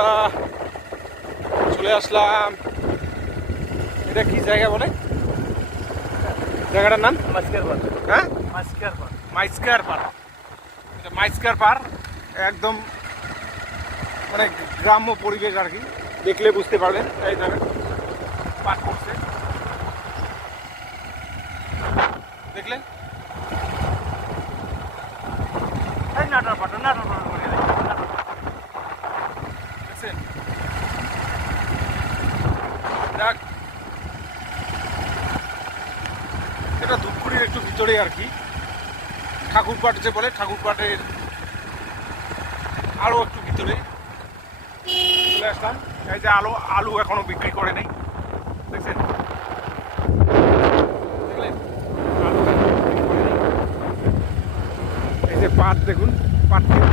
বন্ধুরা চলে আসলাম। এটা কি জায়গা বলে? জায়গাটার নাম মাস্কার পার। হ্যাঁ, মাস্কার পার। মাইস্কার পার। এটা মাইস্কার পার, একদম মানে গ্রাম্য পরিবেশ আর কি, দেখলে বুঝতে পারবেন। এই দেখেন পার করছে, দেখলেন? এই নাটোর পার, নাটোর পার করে দেয়। দেখছেন? দেখ, এটা ধূপগুড়ির একটু ভিতরে আর কি, ঠাকুরপাট যে বলে, ঠাকুরপাটের আরও একটু ভিতরে চলে আসলাম। এই যে আলু এখনো বিক্রি করে নেই, দেখছেন? দেখলেন? আলু এখনো বিক্রি করে নেই। এই যে পাট, দেখুন পাট ক্ষেত।